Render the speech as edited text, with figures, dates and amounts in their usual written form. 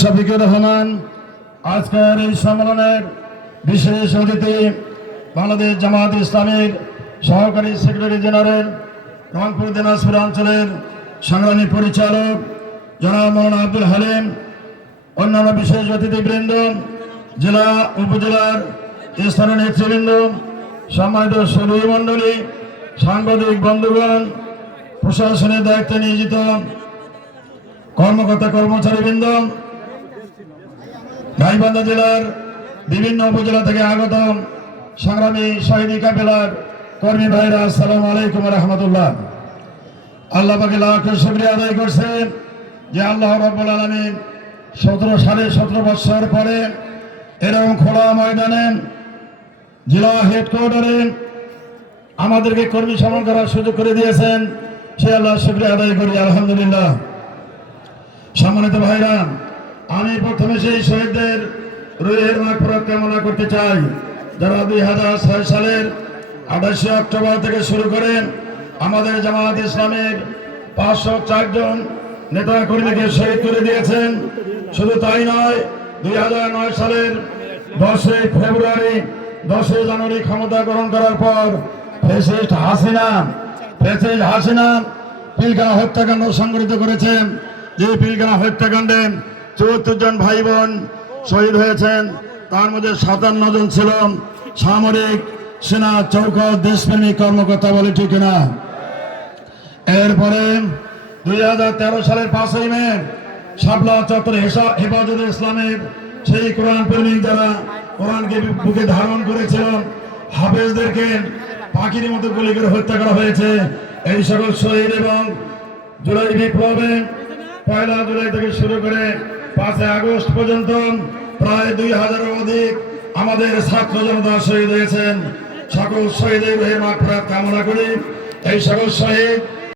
শফিকুর রহমান আজকের এই সম্মেলনের বিশেষ অতিথি বাংলাদেশ জামায়াত ইসলামীর সহকারী সেক্রেটারি জেনারেল রংপুর দিনাজপুর অঞ্চলের সংগ্রামী পরিচালক জনাব মৌলানা আব্দুল হালিম, অন্যান্য বিশেষ অতিথিবৃন্দ, জেলা উপজেলার স্থানীয় নেতৃবৃন্দ, সম্মানিত সুধী মণ্ডলী, সাংবাদিক বন্ধুগণ, প্রশাসনের দায়িত্বে নিয়োজিত কর্মকর্তা কর্মচারীবৃন্দ, গাইবান্ধা জেলার বিভিন্ন উপজেলা থেকে আগত সংগ্রামী শহীদ কাফেলার কর্মী ভাইরা, আসসালামু আলাইকুম রহমতুল্লাহ। আল্লাহ পাকে লাখ শুকরিয়া আদায় করছে যে আল্লাহ রাব্বুল আলামিন 17 বছর পরে এরকম খোলা ময়দানে জেলা হেডকোয়ার্টারে আমাদেরকে কর্মী সম্মান করার সুযোগ করে দিয়েছেন। সে আল্লাহ শুকরিয়া আদায় করি, আলহামদুলিল্লাহ। সম্মানিত ভাইরা, আমি প্রথমে সেই শহীদদের রুহের মাগফিরাত কামনা করতে চাই যারা 2006 সালের 28 অক্টোবর থেকে শুরু করে আমাদের জামায়াত ইসলামের 504 জন নেতা কর্মীকে শহীদ করে দিয়েছেন। শুধু তাই নয়, 2009 সালের 10 ফেব্রুয়ারি 10 জানুয়ারি ক্ষমতা গ্রহণ করার পর ফ্যাসিস্ট হাসিনা পিলখানা হত্যাকাণ্ড সংঘটিত করেছেন। যে পিলখানা হত্যাকাণ্ডে 74 জন ভাই বোন শহীদ হয়েছেন, তার মধ্যে 57 জন ছিল সামরিক সেনা চৌকস দেশপ্রেমিক কর্মকর্তা, বলে ঠিক না? এরপরে 2013 সালের 5ই মে শাপলা চত্বরে হেফাজতে ইসলামের সেই কোরআন প্রেমিক যারা কোরআনকে বুকে ধারণ করেছিল, হাফেজদেরকে পাখির মতো গুলি করে হত্যা করা হয়েছে। এই সকল শহীদ এবং জুলাই বিপ্লবে 1 জুলাই থেকে শুরু করে 5 আগস্ট পর্যন্ত প্রায় 2000-এর অধিক আমাদের ছাত্র জনতা শহীদ হয়েছেন। সকল শহীদের রুহের মাগফিরাত কামনা করি। এই সকল শহীদ